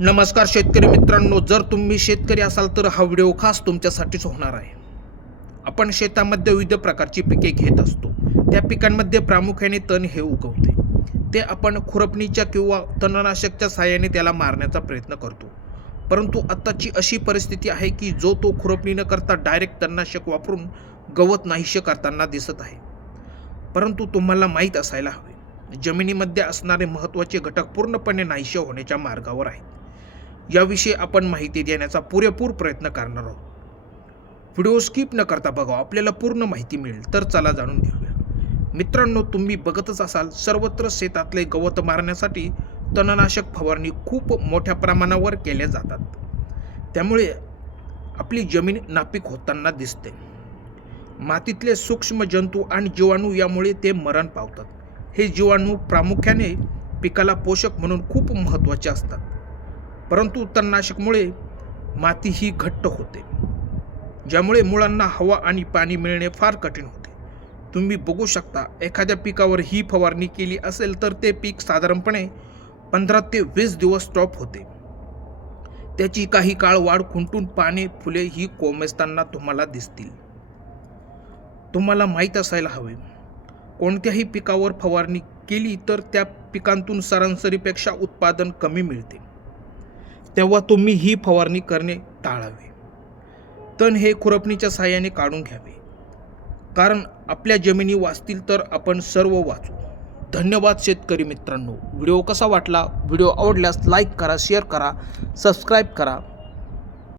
नमस्कार शेतकरी मित्रांनो, जर तुम्ही शेतकरी असाल तर हा व्हिडिओ खास तुमच्यासाठीच होणार आहे. आपण शेतामध्ये विविध प्रकारची पिके घेत असतो. त्या पिकांमध्ये प्रामुख्याने तण हे उगवते. ते आपण खुरपणीच्या किंवा तणनाशकच्या साहाय्याने त्याला मारण्याचा प्रयत्न करतो. परंतु आत्ताची अशी परिस्थिती आहे की जो तो खुरपणी न करता डायरेक्ट तणनाशक वापरून गवत नाहीसे करताना दिसत आहे. परंतु तुम्हाला माहीत असायला हवे, जमिनीमध्ये असणारे महत्त्वाचे घटक पूर्णपणे नाहीसे होण्याच्या मार्गावर आहेत. याविषयी आपण माहिती देण्याचा पुरेपूर प्रयत्न करणार आहोत. व्हिडिओ स्किप न करता बघा, आपल्याला पूर्ण माहिती मिळेल. तर चला जाणून घेऊया. मित्रांनो, तुम्ही बघतच असाल, सर्वत्र शेतातले गवत मारण्यासाठी तणनाशक फवारणी खूप मोठ्या प्रमाणावर केल्या जातात. त्यामुळे आपली जमीन नापीक होताना दिसते. मातीतले सूक्ष्म जंतू आणि जीवाणू यामुळे ते मरण पावतात. हे जीवाणू प्रामुख्याने पिकाला पोषक म्हणून खूप महत्त्वाचे असतात. परंतु तणनाशकमुळे माती ही घट्ट होते, ज्यामुळे मुळांना हवा आणि पाणी मिळणे फार कठीण होते. तुम्ही बघू शकता, एखाद्या पिकावर ही फवारणी केली असेल तर ते पीक साधारणपणे 15 ते 20 दिवस स्टॉप होते. त्याची काही काळ वाढ खुंटून पाने फुले ही कोमेजताना तुम्हाला दिसतील. तुम्हाला माहीत असायला हवे, कोणत्याही पिकावर फवारणी केली तर त्या पिकांतून सरासरीपेक्षा उत्पादन कमी मिळते. तेव्हा तुम्ही ही फवारणी करणे टाळावे. तण हे खुरपणीच्या साहाय्याने काढून घ्यावे, कारण आपल्या जमिनी वाचतील तर आपण सर्व वाचू. धन्यवाद शेतकरी मित्रांनो. व्हिडिओ कसा वाटला? व्हिडिओ आवडल्यास लाईक करा, शेअर करा, सबस्क्राईब करा.